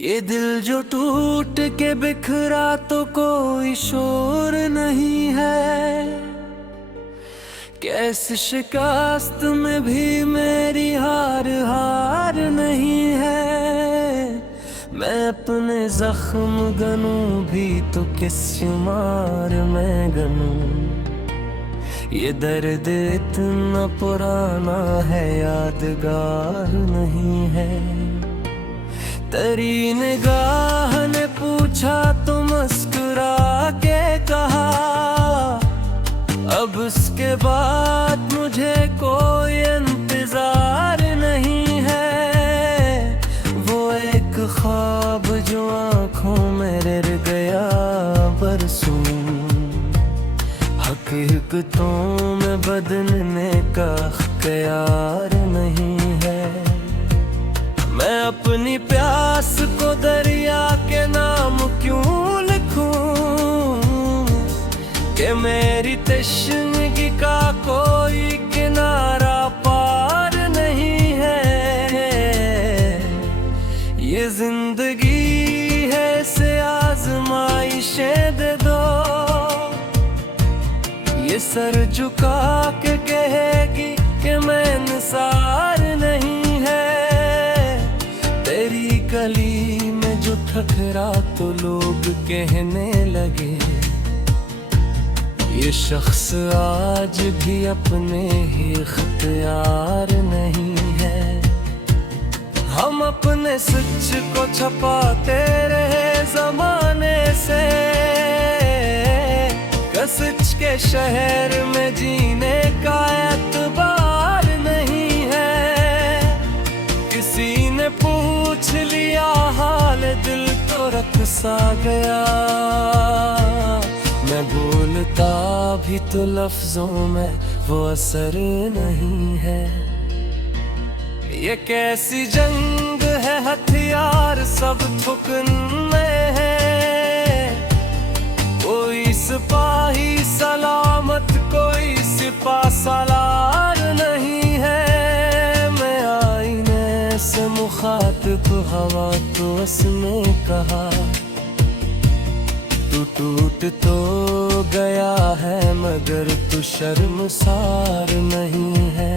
ये दिल जो टूट के बिखरा तो कोई शोर नहीं है। कैसे शिकस्त में भी मेरी हार हार नहीं है। मैं अपने जख्म गनूं भी तो किस शुमार में गनूं। ये दर्द इतना पुराना है यादगार नहीं है। तेरी निगाह ने पूछा तो मुस्कुरा के कहा, अब उसके बाद मुझे कोई इंतजार नहीं है। वो एक ख्वाब जो आंखों में रह गया बरसों, हकीकतों में बदलने का इख्तियार नहीं है। मैं अपनी प्यास को दरिया के नाम क्यों लिखूं कि मेरी तशनगी का कोई किनारा पार नहीं है। ये जिंदगी है इसे आजमाइशें दे दो। ये सर झुका के कहेगी कि मैं इंसार नहीं है। तेरी गली में जो ठकरा तो लोग कहने लगे, ये शख्स आज भी अपने ही इख्तियार नहीं है। हम अपने सच को छुपाते रहे जमाने से, सच के शहर में जीने का एतबार नहीं है। किसी ने पूछ लिया हाल दिल तो रक़्सा गया। मैं बोलता भी तो लफ्जों में वो असर नहीं है। ये कैसी जंग है हथियार सब ठुकने हैं। कोई सिपाही सलामत कोई सिपा सालार नहीं है। मैं आईने से मुखातिब हवा तो उसने कहा, तू टूट तो गया है मगर तू शर्मसार नहीं है।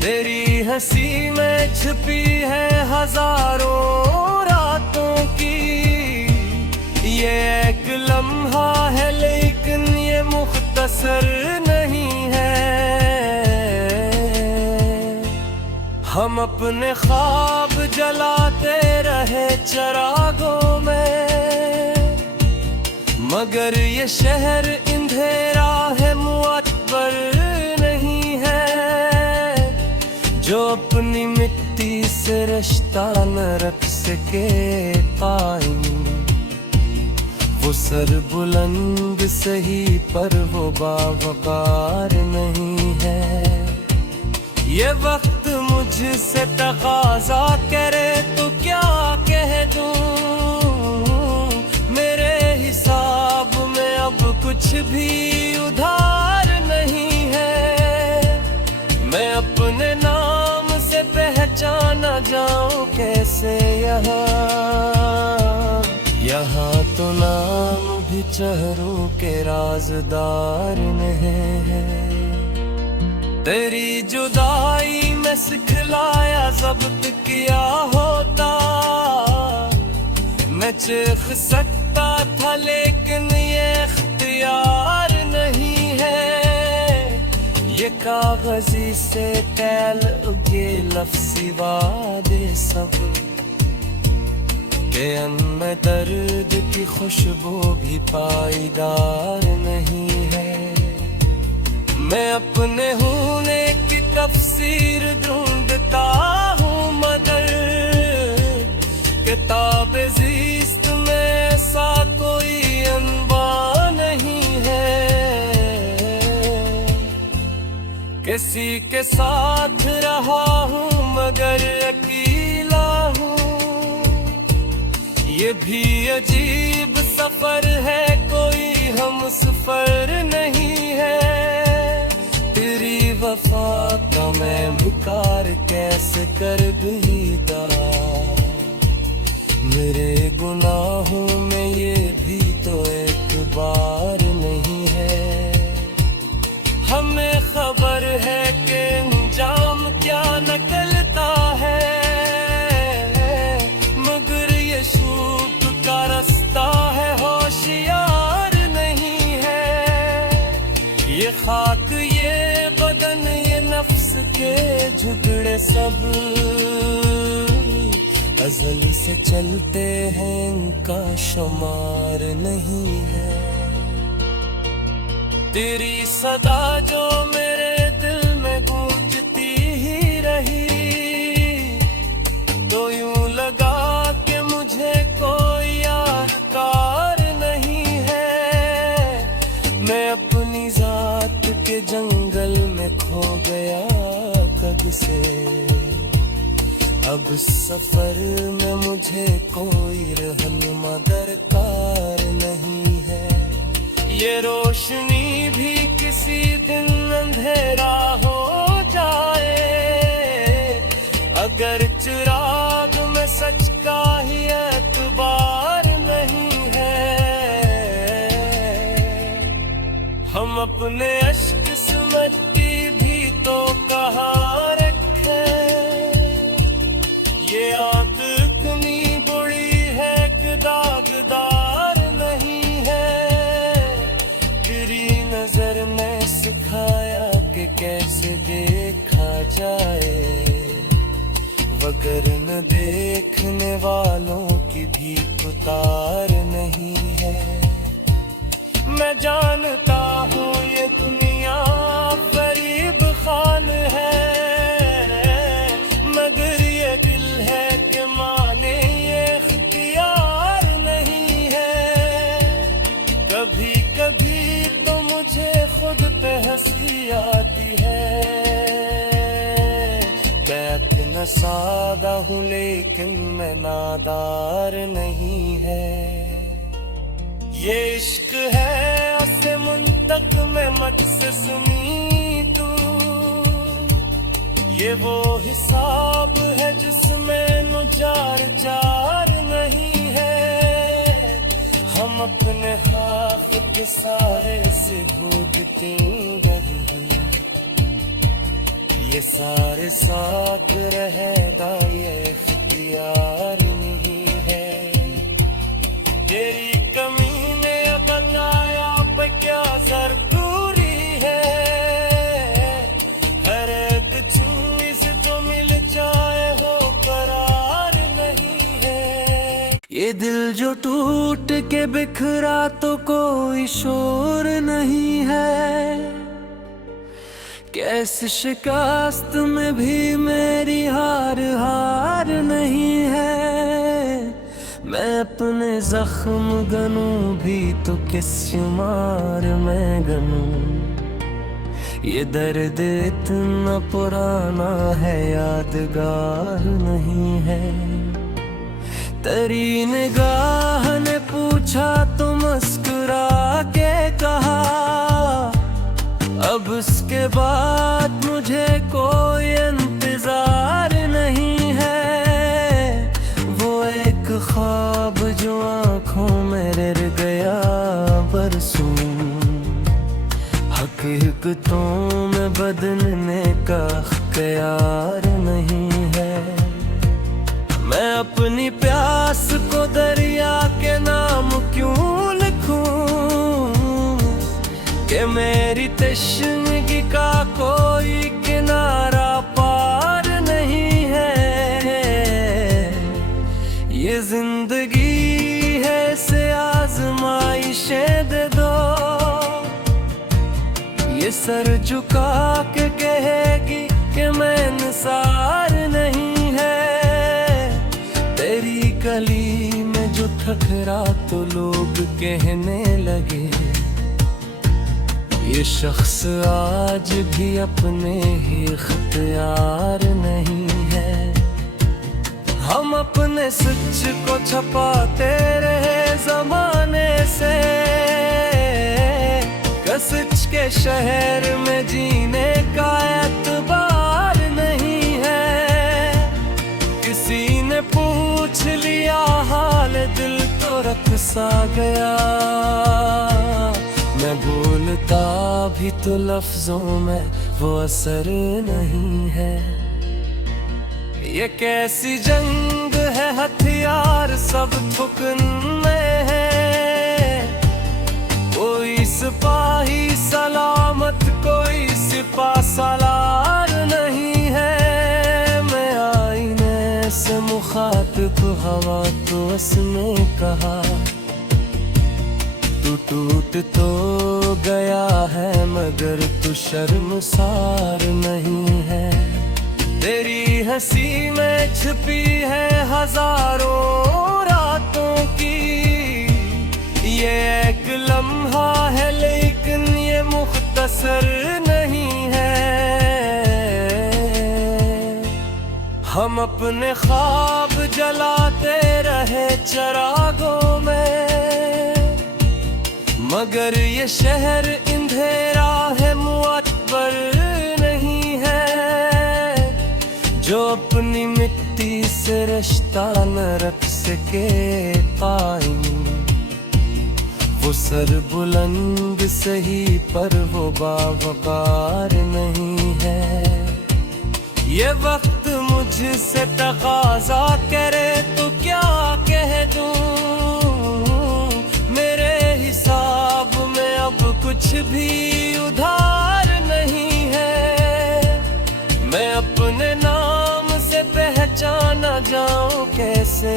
तेरी हंसी में छिपी है हजारों रातों की। ये एक लम्हा है लेकिन ये मुख्तसर नहीं है। हम अपने ख्वाब जलाते रहे चिरागों में, मगर ये शहर अंधेरा है मुअत्बर नहीं है। जो अपनी मिट्टी से रिश्ता न रख सके कायम, वो सर बुलंद सही पर वो बावकार नहीं है। ये वक्त मुझसे तकाजा करे तो क्या कह दूं। मेरे हिसाब में अब कुछ भी उधार नहीं है। मैं अपने नाम से पहचाना जाऊं कैसे यहाँ तो नाम भी चेहरों के राज़दार नहीं है। तेरी जुदाई में सिखलाया ज़ब्त किया होता। मैं चीख सकता था लेकिन ये इख्तियार नहीं है। ये कागज़ी से कैल उगे लफ्ज़ी वादे सब, के अनमें दर्द की खुशबू भी पाईदार नहीं है। मैं अपने होने की तफसीर ढूंढता हूँ मगर किताब ज़िस्त में ऐसा कोई अनवा नहीं है। किसी के साथ रहा हूँ मगर अकेला हूँ। ये भी अजीब सफर है कोई हम सफर नहीं है। तेरी वफा का मैं मुकार कैसे कर भी दा। मेरे गुनाहों में ये भी तो एक बार नहीं है। हमें खबर है कि अंजाम क्या निकलता है, मगर ये सूप का रास्ता है, होशियार नहीं है। ये खाक, ये बदन, ये नफ्स के झुगड़े सब अज़ल से चलते हैं, इनका शुमार नहीं है। तेरी सदा जो मेरे दिल में गूंजती ही रही, तो यूं लगा कि मुझे कोई यादगार नहीं है। मैं अपनी जात के जंगल में खो गया कब से, अब इस सफर में मुझे कोई रहनुमा दरकार नहीं है। ये रोशनी भी किसी दिन अंधेरा हो जाए, अगर चिराग में सच का ही एतबार नहीं है। हम अपने अश्क से मिट्टी भी तो कहाँ रखे, ये आंख इतनी बुरी है कि दागदार नहीं है। तेरी नजर ने सिखाया कि कैसे देखा जाए, वगरन देखने वालों की भी उतार नहीं है। मैं जानता हूँ ये दुनिया फरीब खान है, मगर ये दिल है कि माने ये इख्तियार नहीं है। कभी कभी तो मुझे खुद पे हंसी आती है, मैं इतना सादा हूँ लेकिन मैं नादार नहीं है। ये इश्क है असे मुंतक में मत से सुनी तू, ये वो हिसाब है जिसमें नुजार चार नहीं है। हम अपने हाथ के सारे से भूलते रहे, ये सारे साथ रहेगा ये इख्तियार नहीं है। तेरी कमी ने बताया पे क्या जरूरी है, हर एक चीज जो मिल जाए हो करार नहीं है। ये दिल जो टूट के बिखरा तो कोई शोर नहीं है, कैसे शिकस्त में भी मेरी हार हार नहीं है। मैं अपने जख्म गनूं भी तो किस शुमार में गनूं, ये दर्द इतना पुराना है यादगार नहीं है। तेरी निगाह ने पूछा तो मुस्कुरा के कहा, अब उसके बाद मुझे कोई इंतजार नहीं है। वो एक ख्वाब जो आंखों में रह गया बरसों, हकीकतों में बदलने का इख्तियार नहीं है। मैं अपनी प्यास को दरिया के नाम क्यों लिखूं, कि मेरी तशनगी का कोई किनारा पार नहीं है। ये जिंदगी है से आजमाइशें दे दो, ये सर झुका के कहेगी कि मैं इंसार नहीं है। तेरी गली में जो ठकरा तो लोग कहने लगे, ये शख्स आज भी अपने ही इख्तियार नहीं है। हम अपने सच को छपाते रहे जमाने से, कसच के शहर में जीने का एतबार नहीं है। किसी ने पूछ लिया हाल दिल तो रख सा गया। मैं बोलता भी तो लफ्जों में वो असर नहीं है। ये कैसी जंग है, हथियार सब थुकन में है। कोई सिपाही सलामत, कोई सिपा सालार नहीं है। मैं आईने से मुखातिब हवा तो उसने कहा, तू टूट तो गया है मगर तू शर्मसार नहीं है। तेरी हंसी में छिपी है हजारों रातों की। ये एक लम्हा है लेकिन ये मुख्तसर नहीं है। हम अपने ख्वाब जलाते रहे चिरागों में, मगर ये शहर अंधेरा है, मुअत्बर नहीं है। जो अपनी मिट्टी से रिश्ता न रख सके कायम, वो सर बुलंद सही पर वो बावकार नहीं है। ये वक्त मुझसे तकाजा करे तो क्या कह दूं। मेरे हिसाब में अब कुछ भी उधार नहीं है। मैं अपने नाम से पहचाना जाऊं कैसे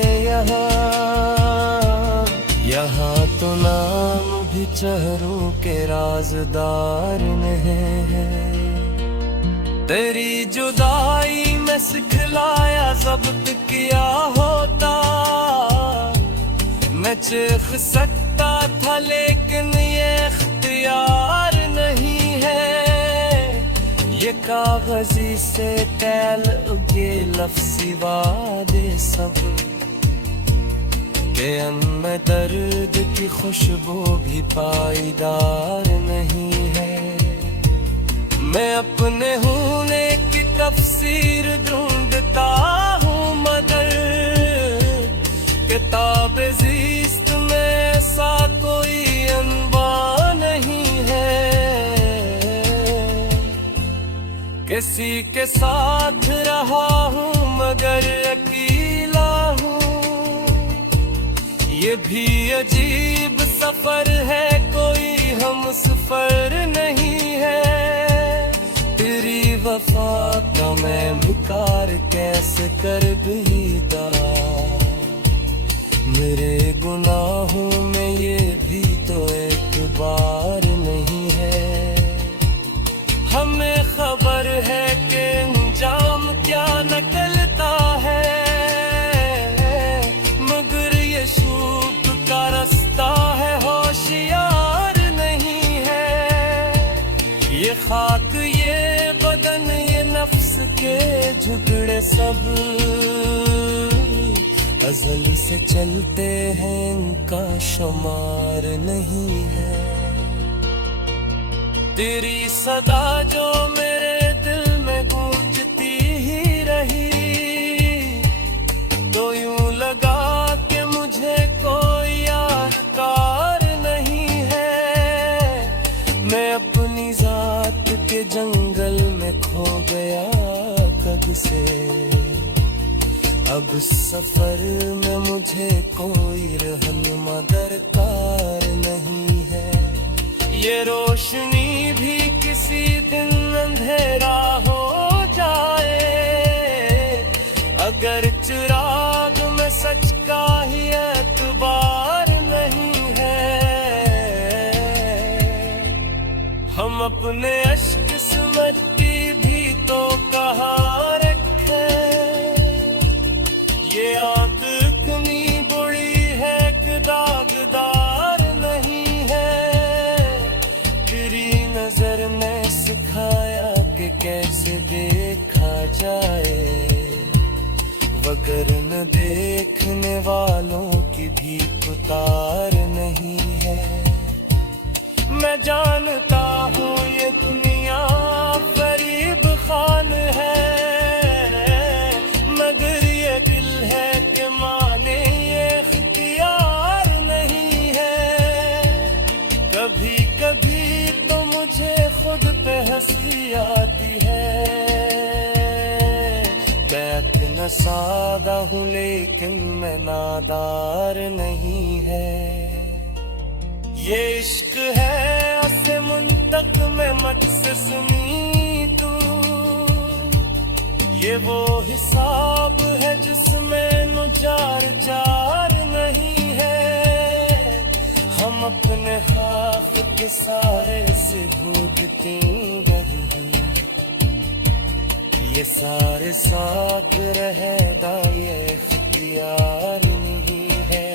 यहाँ तो नाम भी चेहरों के राजदार नहीं है। तेरी जुदाई में सिखलाया ज़ब्त किया होता। मैं चीख सकता था लेकिन ये इख्तियार नहीं है। ये कागज़ी से तैल उगे लफ्ज़ी वादे सब, के में दर्द की खुशबू भी पाईदार नहीं है। मैं अपने होने की तफसीर ढूंढता हूँ मगर किताब ज़ीस्त में ऐसा कोई अनवा नहीं है। किसी के साथ रहा हूँ मगर अकेला हूँ। ये भी अजीब सफर है, कोई हम सफर नहीं है। तेरी वफा का मैं मुकार कैसे कर बीता। मेरे गुनाहों में ये भी तो एक बार नहीं है। हमें खबर है कि अंजाम क्या निकलता है, मगर ये सूप का रास्ता है, होशियार नहीं है। ये खाक, ये बदन, ये नफ्स के झुकड़े सब अज़ल से चलते हैं, इनका शुमार नहीं है। तेरी सदा जो मेरे दिल में गूंजती ही रही, तो यूं लगा कि मुझे कोई आहकार नहीं है। मैं अपनी जात के जंगल में खो गया कब से। अब सफर में मुझे कोई रहनुमा दरकार नहीं है। ये रोशनी भी किसी दिन अंधेरा हो जाए, अगर चिराग में सच का ही एतबार नहीं है। हम अपने अश्क से मिट्टी भी तो कहाँ रखे। ये आंख इतनी बुरी है कि दागदार नहीं है। तेरी नजर ने सिखाया कि कैसे देखा जाए, वगरन देखने वालों की भी उतार नहीं है। मैं जानता हूँ ये दुनिया फरीब खान है, मगर ये दिल है कि मान मैं सादा हूँ लेकिन मैं नादार नहीं है। ये इश्क है असे मुंतक में मत से सुनी तू, ये वो हिसाब है जिसमें नुजार चार नहीं है। हम अपने हाथ के सारे से ढूंढते हैं, ये सारे साथ रहेगा ये इख्तियार नहीं है।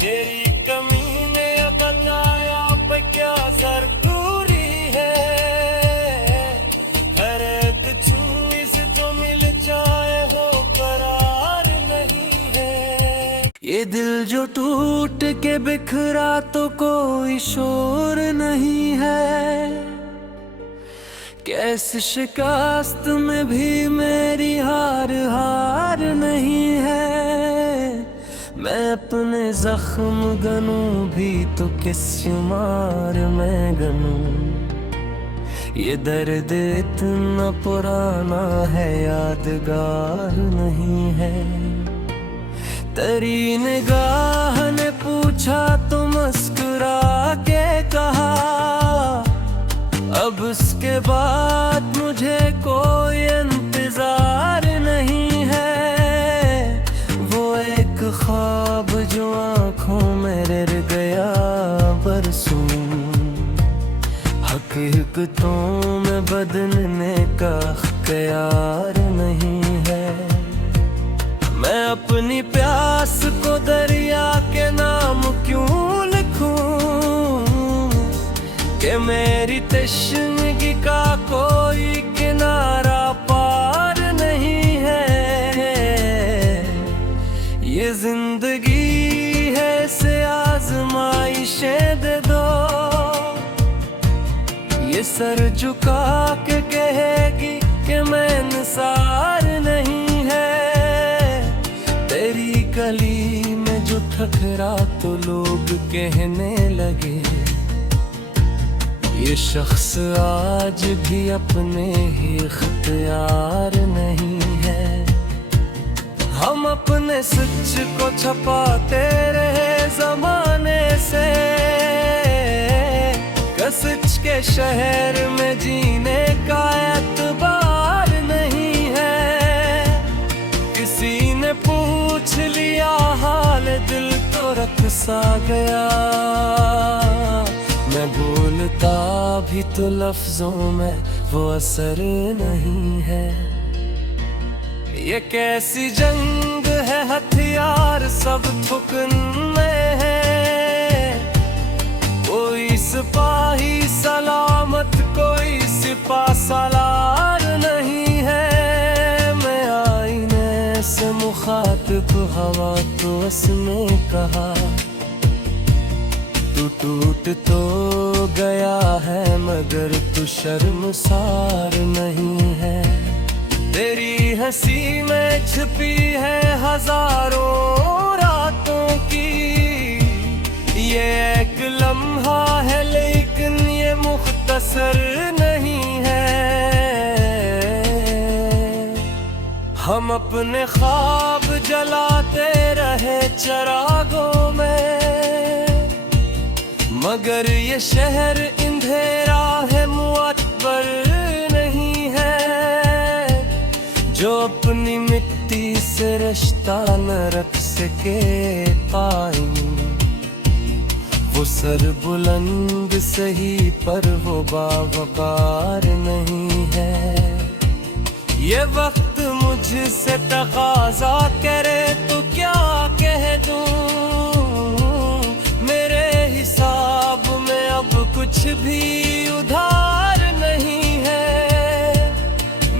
तेरी कमी ने बनाया पे क्या सरकूरी है, हर एक चीज जो मिल जाए हो करार नहीं है। ये दिल जो टूट के बिखरा तो कोई शोर नहीं है, कैसे शिकस्त में भी मेरी हार हार नहीं है। मैं अपने जख्म गनूं भी तो किस शुमार में गनूं, ये दर्द इतना पुराना है यादगार नहीं है। तेरी निगाह ने पूछा तो मुस्कुरा के कहा, अब उसके बाद मुझे कोई इंतजार नहीं है। वो एक ख्वाब जो आंखों में रह गया बरसों, हकीकतों में बदलने का इख्तियार नहीं है। मैं अपनी प्यास को दरिया के नाम क्यों लिखूं, कि मेरी तशनगी का कोई किनारा पार नहीं है। ये जिंदगी है से आजमाइशें दे दो, ये सर झुका के कहेगी कि मैं इंसार नहीं है। तेरी गली में जो ठकरा तो लोग कहने लगे, ये शख्स आज भी अपने ही इख्तियार नहीं है। हम अपने सच को छपाते रहे जमाने से, सच के शहर में जीने का एतबार नहीं है। किसी ने पूछ लिया हाल दिल तो रख सा गया, मैं बोलता भी तो लफ्जों में वो असर नहीं है। ये कैसी जंग है हथियार सब थुकन में है, कोई सिपाही सलामत कोई सिपा सलार नहीं है। मैं आईने से मुखातिब हवा तो उसने कहा, तू टूट तो गया है मगर तू शर्मसार नहीं है। तेरी हंसी में छिपी है हजारों रातों की, ये एक लम्हा है लेकिन ये मुख्तसर नहीं है। हम अपने ख्वाब जलाते रहे चरागों में, मगर ये शहर अंधेरा है मुअत्बर नहीं है। जो अपनी मिट्टी से रिश्ता न रख सके कायम, वो सर बुलंद सही पर वो बावकार नहीं है। ये वक्त मुझसे तकाजा करे तो क्या कह दूं, मेरे हिसाब में अब कुछ भी उधार नहीं है।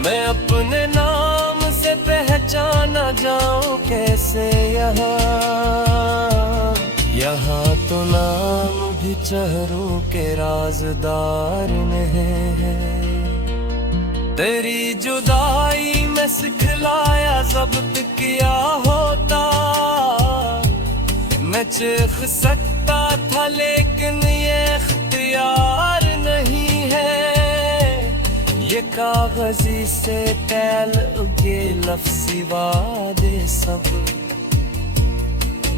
मैं अपने नाम से पहचाना जाऊं कैसे यहाँ तो नाम भी चेहरों के राजदार नहीं है। तेरी जुदाई में सिखलाया जब्त किया होता, मैं चीख सकता था लेकिन ये इख्तियार नहीं है। ये कागजी से तैल उगे लफ्ज़ी वादे सब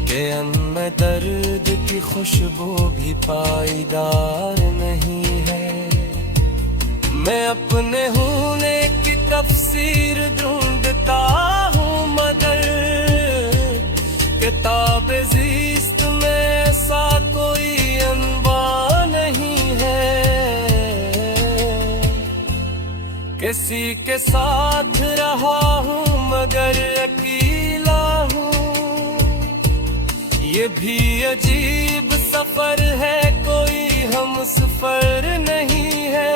के अनमें दर्द की खुशबू भी पाईदार नहीं है। मैं अपने होने की तफसीर ढूंढता हूँ मगर किताब ज़ीस्त में ऐसा कोई अनवा नहीं है। किसी के साथ रहा हूँ मगर अकेला हूँ, ये भी अजीब सफर है, कोई हम सफर नहीं है।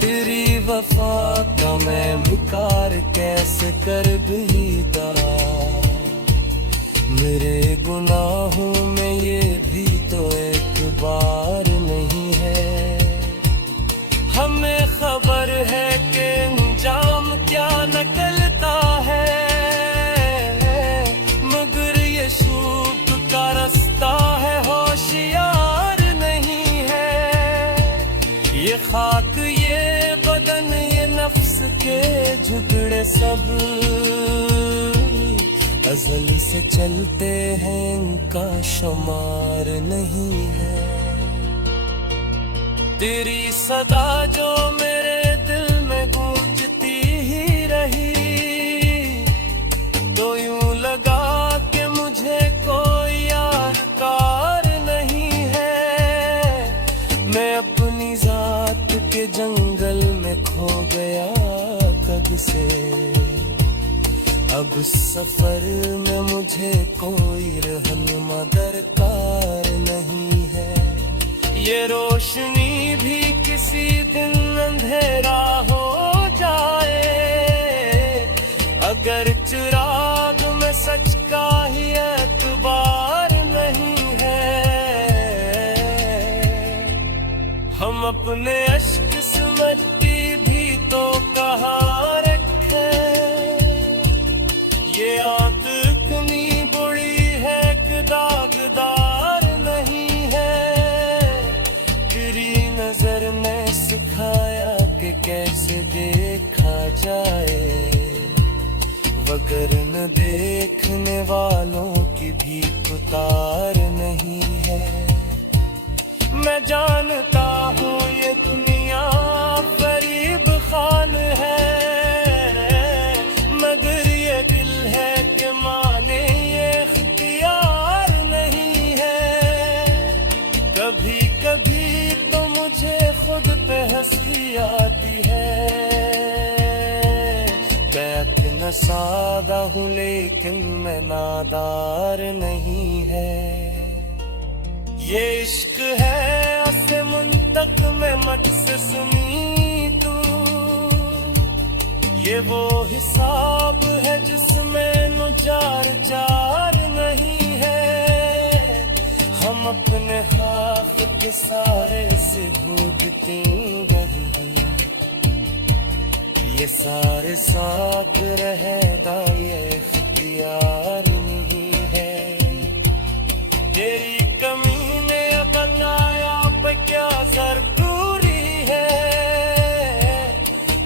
तेरी वफा का मैं मुकार कैसे कर बीता, मेरे गुनाहों में ये भी तो एक बार नहीं है। हमें खबर है कि अंजाम क्या निकलता है, मगर ये शूक का रास्ता है, होशियार नहीं है। ये खाक, ये बदन, ये नफ्स के झुगड़े सब अज़ल से चलते हैं, इनका शुमार नहीं है। तेरी सदा जो मेरे दिल में गूंजती ही रही, तो यूं लगा कि मुझे कोई यार कार नहीं है। मैं अपनी जात के जंगल में खो गया कब से, अब इस सफर में मुझे कोई रहनुमा दरकार नहीं है। ये रोशनी भी किसी दिन अंधेरा हो जाए, अगर चिराग में सच का ही एतबार नहीं है। हम अपने अश्क से मिट्टी भी तो कहाँ रखे, ये आंख इतनी बुरी है कि दागदार नहीं है। तेरी नजर ने सिखाया कि कैसे देखा जाए, वगरन देखने वालों की भी उतार नहीं है। मैं जानता हूँ ये दुनिया फरीब खान है, मगर ये दिल है कि माने ये इख्तियार नहीं है। कभी कभी तो मुझे खुद पे हंसी आती है, मैं इतना सादा हूँ लेकिन मैं नादार नहीं है। ये इश्क है असे मुंतक में मत से सुनी तू, ये वो हिसाब है जिसमें नुजार चार नहीं है। हम अपने खाक के सारे से ढूंढते रहे, ये सारे साथ रहेगा ये इख्तियार नहीं है। तेरी कमी ने बनाया पे क्या सरगुरी है,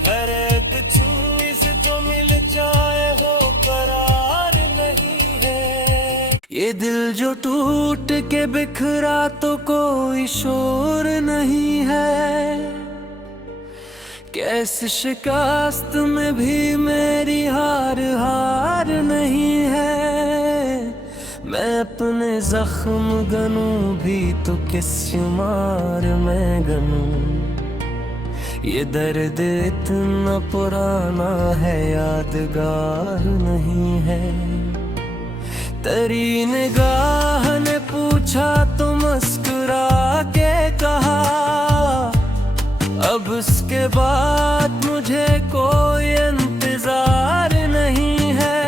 हर एक चीज जो मिल जाए हो करार नहीं है। ये दिल जो टूट के बिखरा तो कोई शोर नहीं है, कैसे शिकस्त में भी मेरी हार हार नहीं है। मैं अपने जख्म गनूं भी तो किस शुमार में गनूं, ये दर्द इतना पुराना है यादगार नहीं है। तेरी निगाह ने पूछा तो मुस्कुरा के कहा, अब उसके बाद मुझे कोई इंतजार नहीं है।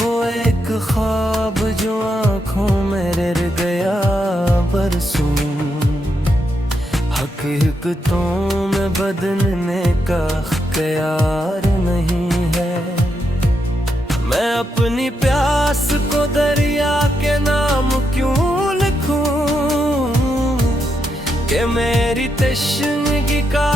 वो एक ख्वाब जो आंखों में रह गया बरसों, हकीकतों में बदलने का इख्तियार नहीं है। मैं अपनी प्यास को दरिया के नाम क्यों लिखूं, कि मेरी तशनगी का